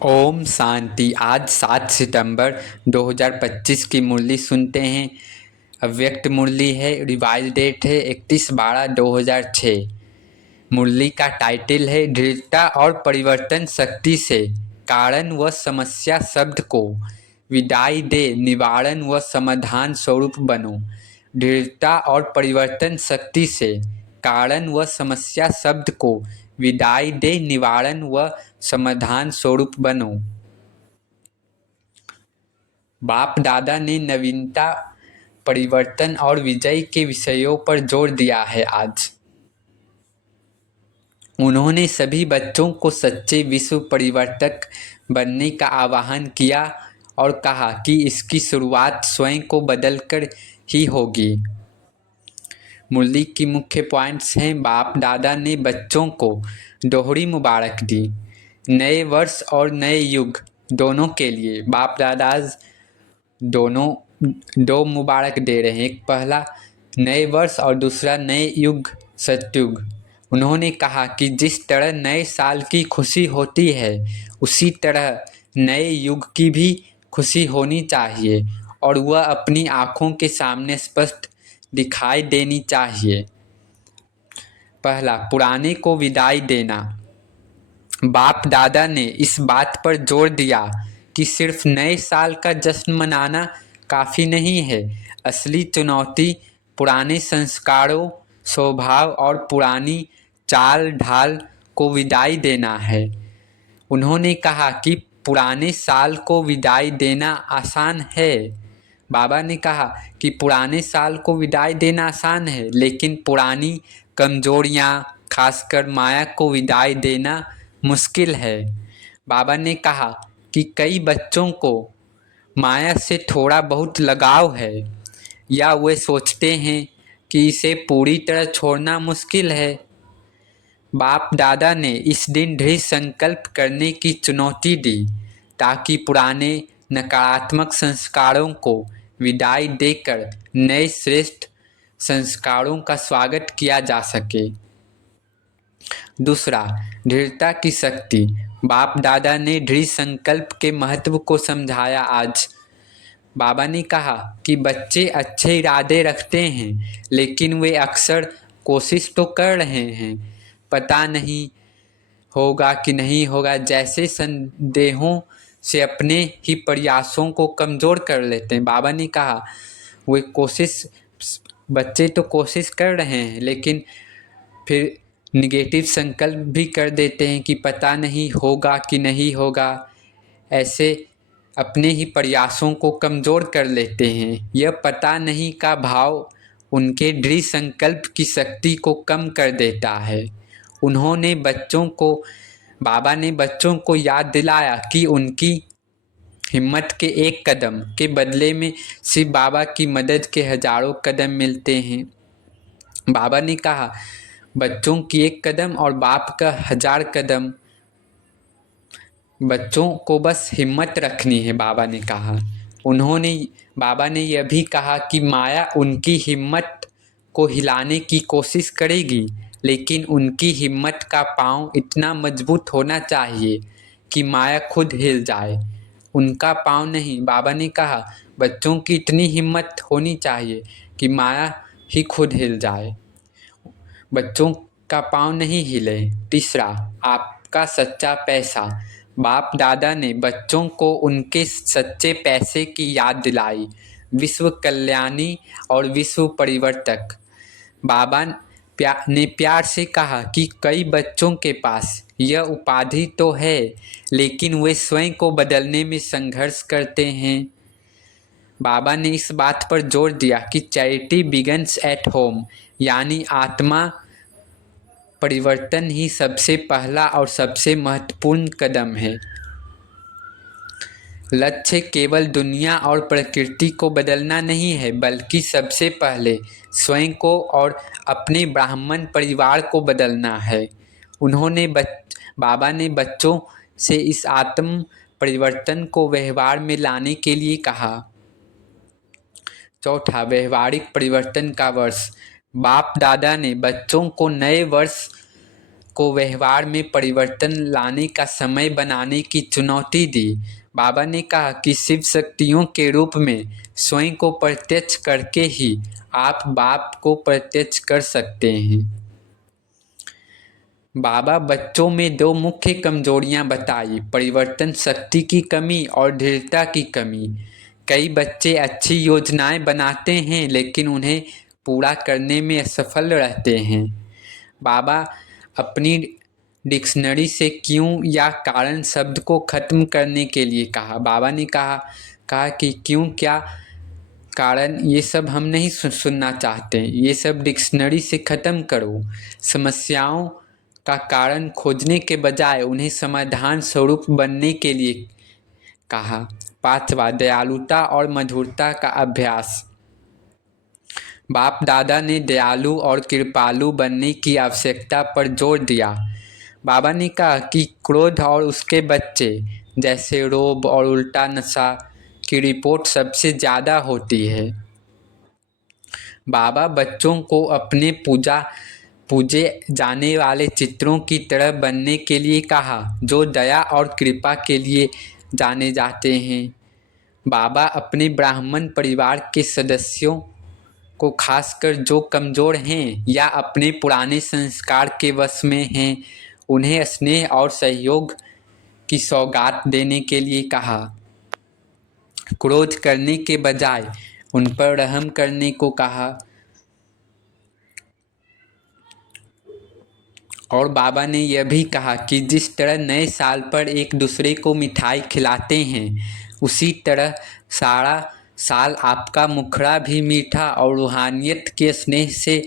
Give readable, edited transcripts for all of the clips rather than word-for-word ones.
ओम शांति। आज 7 सितंबर 2025 की मुरली सुनते हैं। अव्यक्त मुरली है। रिवाइज डेट है 31/12/2006। मुरली का टाइटल है दृढ़ता और परिवर्तन शक्ति से कारण व समस्या शब्द को विदाई दे, निवारण व समाधान स्वरूप बनो। दृढ़ता और परिवर्तन शक्ति से कारण व समस्या शब्द को विदाई दे, निवारण व समाधान स्वरूप बनो। बाप दादा ने नवीनता, परिवर्तन और विजय के विषयों पर जोर दिया है। आज उन्होंने सभी बच्चों को सच्चे विश्व परिवर्तक बनने का आह्वान किया और कहा कि इसकी शुरुआत स्वयं को बदलकर ही होगी। मुरली की मुख्य पॉइंट्स हैं। बाप दादा ने बच्चों को दोहरी मुबारक दी। नए वर्ष और नए युग दोनों के लिए बाप दादा दोनों दो मुबारक दे रहे हैं। एक पहला नए वर्ष और दूसरा नए युग, सतयुग। उन्होंने कहा कि जिस तरह नए साल की खुशी होती है उसी तरह नए युग की भी खुशी होनी चाहिए और वह अपनी आँखों के सामने स्पष्ट दिखाई देनी चाहिए। पहला, पुराने को विदाई देना। बाप दादा ने इस बात पर जोर दिया कि सिर्फ नए साल का जश्न मनाना काफ़ी नहीं है। असली चुनौती पुराने संस्कारों, स्वभाव और पुरानी चाल ढाल को विदाई देना है। उन्होंने कहा कि पुराने साल को विदाई देना आसान है। बाबा ने कहा कि पुराने साल को विदाई देना आसान है, लेकिन पुरानी कमजोरियां, खासकर माया को विदाई देना मुश्किल है। बाबा ने कहा कि कई बच्चों को माया से थोड़ा बहुत लगाव है या वे सोचते हैं कि इसे पूरी तरह छोड़ना मुश्किल है। बाप दादा ने इस दिन दृढ़ संकल्प करने की चुनौती दी ताकि पुराने नकारात्मक संस्कारों को विदाई देकर नए श्रेष्ठ संस्कारों का स्वागत किया जा सके। दूसरा, दृढ़ता की शक्ति। बाप दादा ने दृढ़ संकल्प के महत्व को समझाया। आज बाबा ने कहा कि बच्चे अच्छे इरादे रखते हैं, लेकिन वे अक्सर कोशिश तो कर रहे हैं, पता नहीं होगा कि नहीं होगा जैसे संदेहों से अपने ही प्रयासों को कमज़ोर कर लेते हैं। बाबा ने कहा वे बच्चे तो कोशिश कर रहे हैं, लेकिन फिर निगेटिव संकल्प भी कर देते हैं कि पता नहीं होगा कि नहीं होगा। ऐसे अपने ही प्रयासों को कमज़ोर कर लेते हैं। यह पता नहीं का भाव उनके दृढ़ संकल्प की शक्ति को कम कर देता है। बाबा ने बच्चों को याद दिलाया कि उनकी हिम्मत के एक कदम के बदले में सिर्फ बाबा की मदद के हजारों कदम मिलते हैं। बाबा ने कहा बच्चों की एक कदम और बाप का 1000 कदम। बच्चों को बस हिम्मत रखनी है, बाबा ने कहा। बाबा ने यह भी कहा कि माया उनकी हिम्मत को हिलाने की कोशिश करेगी, लेकिन उनकी हिम्मत का पांव इतना मजबूत होना चाहिए कि माया खुद हिल जाए, उनका पांव नहीं। बाबा ने कहा बच्चों की इतनी हिम्मत होनी चाहिए कि माया ही खुद हिल जाए, बच्चों का पांव नहीं हिले। तीसरा, आपका सच्चा पैसा। बाप दादा ने बच्चों को उनके सच्चे पैसे की याद दिलाई, विश्व कल्याणी और विश्व परिवर्तक। बाबा ने प्यार से कहा कि कई बच्चों के पास यह उपाधि तो है, लेकिन वे स्वयं को बदलने में संघर्ष करते हैं। बाबा ने इस बात पर जोर दिया कि चैरिटी बिगन्स एट होम, यानी आत्मा परिवर्तन ही सबसे पहला और सबसे महत्वपूर्ण कदम है। लक्ष्य केवल दुनिया और प्रकृति को बदलना नहीं है, बल्कि सबसे पहले स्वयं को और अपने ब्राह्मण परिवार को बदलना है। बाबा ने बच्चों से इस आत्म परिवर्तन को व्यवहार में लाने के लिए कहा। चौथा, व्यवहारिक परिवर्तन का वर्ष। बाप दादा ने बच्चों को नए वर्ष को व्यवहार में परिवर्तन लाने का समय बनाने की चुनौती दी। बाबा ने कहा कि शिव शक्तियों के रूप में स्वयं को प्रत्यक्ष करके ही आप बाप को प्रत्यक्ष कर सकते हैं। बाबा बच्चों में दो मुख्य कमजोरियां बताई, परिवर्तन शक्ति की कमी और दृढ़ता की कमी। कई बच्चे अच्छी योजनाएं बनाते हैं लेकिन उन्हें पूरा करने में असफल रहते हैं। बाबा अपनी डिक्शनरी से क्यों या कारण शब्द को खत्म करने के लिए कहा। बाबा ने कहा कि क्यों, क्या, कारण, ये सब हम नहीं सुनना चाहते। ये सब डिक्शनरी से ख़त्म करो। समस्याओं का कारण खोजने के बजाय उन्हें समाधान स्वरूप बनने के लिए कहा। 5वां, दयालुता और मधुरता का अभ्यास। बाप दादा ने दयालु और कृपालु बनने की आवश्यकता पर जोर दिया। बाबा ने कहा कि क्रोध और उसके बच्चे जैसे रोब और उल्टा नशा की रिपोर्ट सबसे ज़्यादा होती है। बाबा बच्चों को अपने पूजे जाने वाले चित्रों की तरह बनने के लिए कहा जो दया और कृपा के लिए जाने जाते हैं। बाबा अपने ब्राह्मण परिवार के सदस्यों को, खासकर जो कमज़ोर हैं या अपने पुराने संस्कार के वश में हैं, उन्हें स्नेह और सहयोग की सौगात देने के लिए कहा। क्रोध करने के बजाय उन पर रहम करने को कहा। और बाबा ने यह भी कहा कि जिस तरह नए साल पर एक दूसरे को मिठाई खिलाते हैं, उसी तरह सारा साल आपका मुखड़ा भी मीठा और रूहानियत के स्नेह से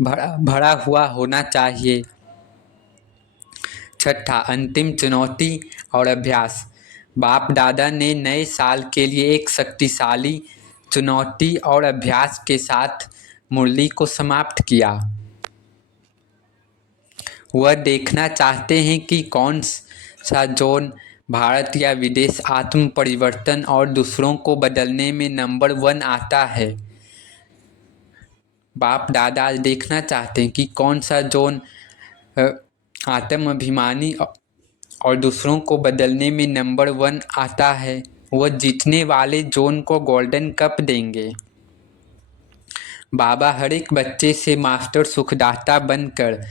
भरा हुआ होना चाहिए। 6ठा, अंतिम चुनौती और अभ्यास। बाप दादा ने नए साल के लिए एक शक्तिशाली चुनौती और अभ्यास के साथ मुरली को समाप्त किया। वह देखना चाहते हैं कि कौन सा जोन भारत या विदेश आत्म परिवर्तन और दूसरों को बदलने में नंबर 1 आता है। बाप दादा देखना चाहते हैं कि कौन सा जोन आत्म अभिमानी और दूसरों को बदलने में नंबर 1 आता है। वह जीतने वाले जोन को गोल्डन कप देंगे। बाबा हर एक बच्चे से मास्टर सुखदाता बनकर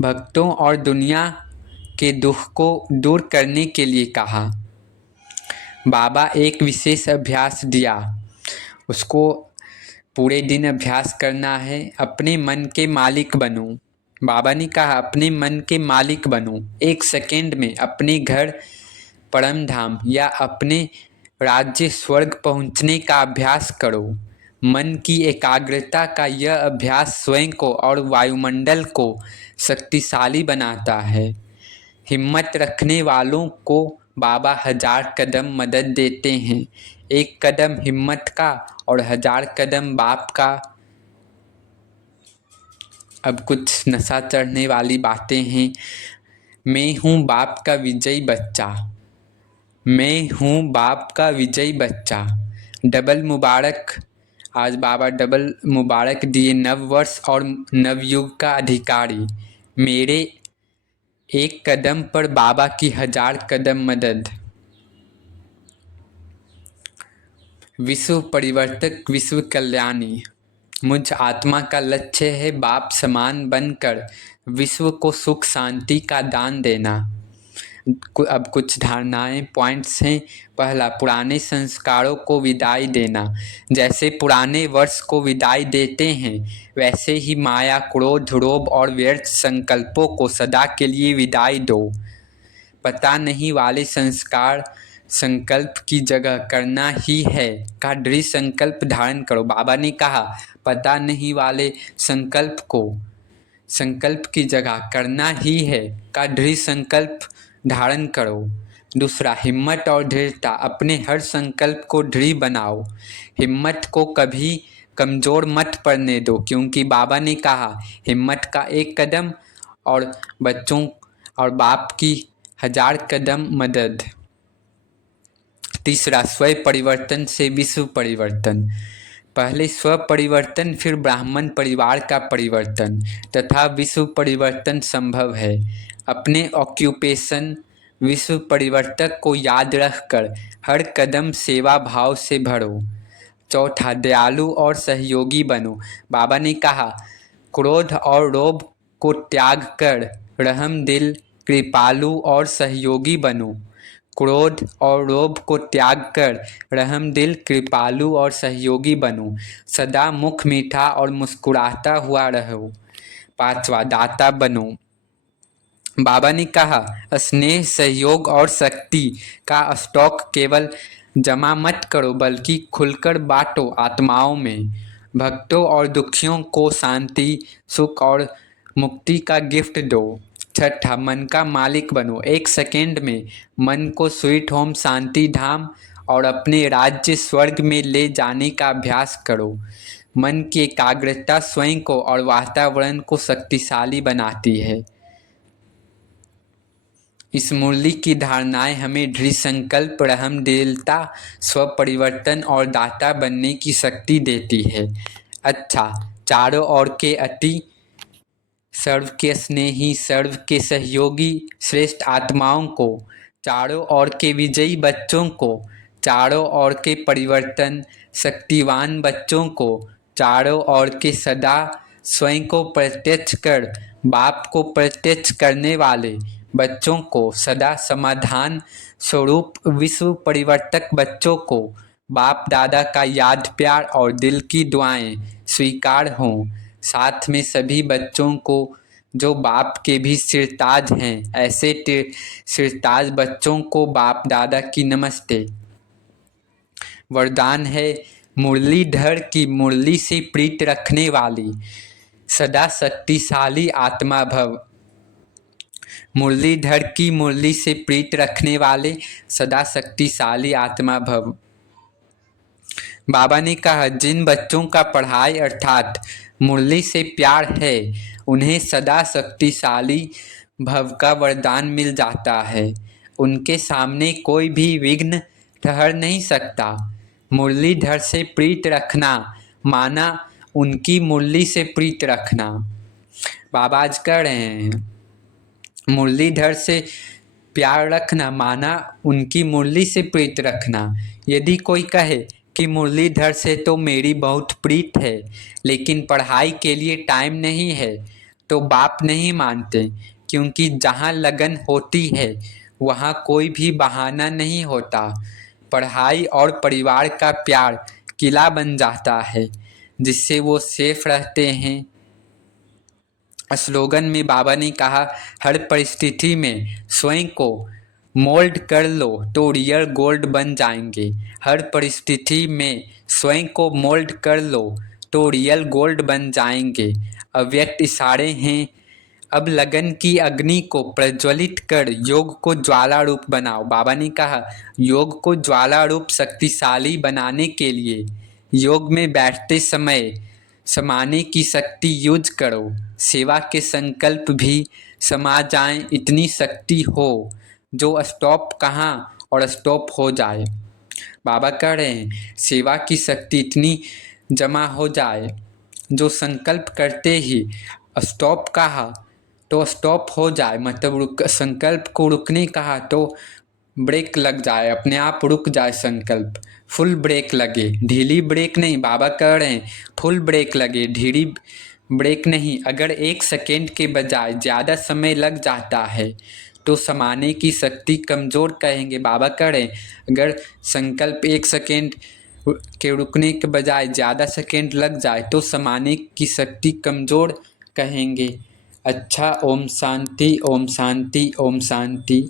भक्तों और दुनिया के दुख को दूर करने के लिए कहा। बाबा एक विशेष अभ्यास दिया, उसको पूरे दिन अभ्यास करना है। अपने मन के मालिक बनो। बाबा ने कहा अपने मन के मालिक बनो। 1 सेकेंड में अपने घर, परम धाम या अपने राज्य स्वर्ग पहुंचने का अभ्यास करो। मन की एकाग्रता का यह अभ्यास स्वयं को और वायुमंडल को शक्तिशाली बनाता है। हिम्मत रखने वालों को बाबा 1000 कदम मदद देते हैं। 1 कदम हिम्मत का और 1000 कदम बाप का। अब कुछ नशा चढ़ने वाली बातें हैं। मैं हूँ बाप का विजयी बच्चा। मैं हूँ बाप का विजयी बच्चा। डबल मुबारक। आज बाबा डबल मुबारक दिए। नववर्ष और नवयुग का अधिकारी। मेरे 1 कदम पर बाबा की 1000 कदम मदद। विश्व परिवर्तक, विश्व कल्याणी। मुझ आत्मा का लक्ष्य है बाप समान बनकर विश्व को सुख शांति का दान देना। अब कुछ धारणाएं, पॉइंट्स हैं। पहला, पुराने संस्कारों को विदाई देना। जैसे पुराने वर्ष को विदाई देते हैं, वैसे ही माया, क्रोध, लोभ और व्यर्थ संकल्पों को सदा के लिए विदाई दो। पता नहीं वाले संस्कार संकल्प की जगह करना ही है का दृढ़ संकल्प धारण करो। बाबा ने कहा पता नहीं वाले संकल्प को संकल्प की जगह करना ही है का दृढ़ संकल्प धारण करो। दूसरा, हिम्मत और दृढ़ता। अपने हर संकल्प को दृढ़ बनाओ। हिम्मत को कभी कमज़ोर मत पड़ने दो, क्योंकि बाबा ने कहा हिम्मत का 1 कदम और बच्चों और बाप की 1000 कदम मदद। तीसरा, स्वयं परिवर्तन से विश्व परिवर्तन। पहले स्व परिवर्तन फिर ब्राह्मण परिवार का परिवर्तन तथा विश्व परिवर्तन संभव है। अपने ऑक्यूपेशन विश्व परिवर्तक को याद रखकर हर कदम सेवा भाव से भरो। चौथा, दयालु और सहयोगी बनो। बाबा ने कहा, क्रोध और लोभ को त्याग कर रहम दिल, कृपालु और सहयोगी बनो। क्रोध और लोभ को त्याग कर रहम दिल, कृपालु और सहयोगी बनो। सदा मुख मीठा और मुस्कुराता हुआ रहो। पांचवा, दाता बनो। बाबा ने कहा, स्नेह, सहयोग और शक्ति का स्टॉक केवल जमा मत करो बल्कि खुलकर बांटो आत्माओं में। भक्तों और दुखियों को शांति, सुख और मुक्ति का गिफ्ट दो। छठा, मन का मालिक बनो। एक सेकेंड में मन को स्वीट होम शांति धाम और अपने राज्य स्वर्ग में ले जाने का अभ्यास करो। मन की एकाग्रता स्वयं को और वातावरण को शक्तिशाली बनाती है। इस मुरली की धारणाएं हमें दृढ़ संकल्प, रहमदिलता, स्व परिवर्तन और दाता बनने की शक्ति देती है। अच्छा, चारों ओर के अति, सर्व के स्नेही, सर्व के सहयोगी श्रेष्ठ आत्माओं को, चारों ओर के विजयी बच्चों को, चारों ओर के परिवर्तन शक्तिवान बच्चों को, चारों ओर के सदा स्वयं को प्रत्यक्ष कर बाप को प्रत्यक्ष करने वाले बच्चों को, सदा समाधान स्वरूप विश्व परिवर्तक बच्चों को, बाप दादा का याद प्यार और दिल की दुआएं स्वीकार हों। साथ में सभी बच्चों को जो बाप के भी सिरताज हैं, ऐसे सिरताज बच्चों को बाप दादा की नमस्ते। वरदान है, मुरलीधर की मुरली से प्रीत रखने वाली सदा शक्तिशाली आत्मा भव। मुरलीधर की मुरली से प्रीत रखने वाले सदा शक्तिशाली आत्मा भव। बाबा ने कहा, जिन बच्चों का पढ़ाई अर्थात मुरली से प्यार है उन्हें सदा शक्तिशाली भव का वरदान मिल जाता है। उनके सामने कोई भी विघ्न ठहर नहीं सकता। मुरलीधर से प्रीत रखना माना उनकी मुरली से प्रीत रखना। बाबा आज कह रहे हैं, मुरलीधर से प्यार रखना माना उनकी मुरली से प्रीत रखना। यदि कोई कहे कि मुरलीधर से तो मेरी बहुत प्रीत है लेकिन पढ़ाई के लिए टाइम नहीं है, तो बाप नहीं मानते, क्योंकि जहाँ लगन होती है वहाँ कोई भी बहाना नहीं होता। पढ़ाई और परिवार का प्यार किला बन जाता है जिससे वो सेफ रहते हैं। स्लोगन में बाबा ने कहा, हर परिस्थिति में स्वयं को मोल्ड कर लो तो रियल गोल्ड बन जाएंगे। हर परिस्थिति में स्वयं को मोल्ड कर लो तो रियल गोल्ड बन जाएंगे। अव्यक्त इशारे हैं, अब लगन की अग्नि को प्रज्वलित कर योग को ज्वाला रूप बनाओ। बाबा ने कहा, योग को ज्वाला रूप शक्तिशाली बनाने के लिए योग में बैठते समय समाने की शक्ति यूज करो। सेवा के संकल्प भी समा जाएं, इतनी शक्ति हो जो स्टॉप कहाँ और स्टॉप हो जाए। बाबा कह रहे हैं, सेवा की शक्ति इतनी जमा हो जाए जो संकल्प करते ही स्टॉप कहा तो स्टॉप हो जाए, मतलब संकल्प को रुकने कहा तो ब्रेक लग जाए, अपने आप रुक जाए संकल्प, फुल ब्रेक लगे, ढीली ब्रेक नहीं। बाबा कह रहे हैं फुल ब्रेक लगे, ढीली ब्रेक नहीं। अगर 1 सेकेंड के बजाय ज़्यादा समय लग जाता है तो समाने की शक्ति कमज़ोर कहेंगे। बाबा कह रहे हैं अगर संकल्प 1 सेकेंड के रुकने के बजाय ज़्यादा सेकेंड लग जाए तो समाने की शक्ति कमज़ोर कहेंगे। अच्छा, ओम शांति, ओम शांति, ओम शांति।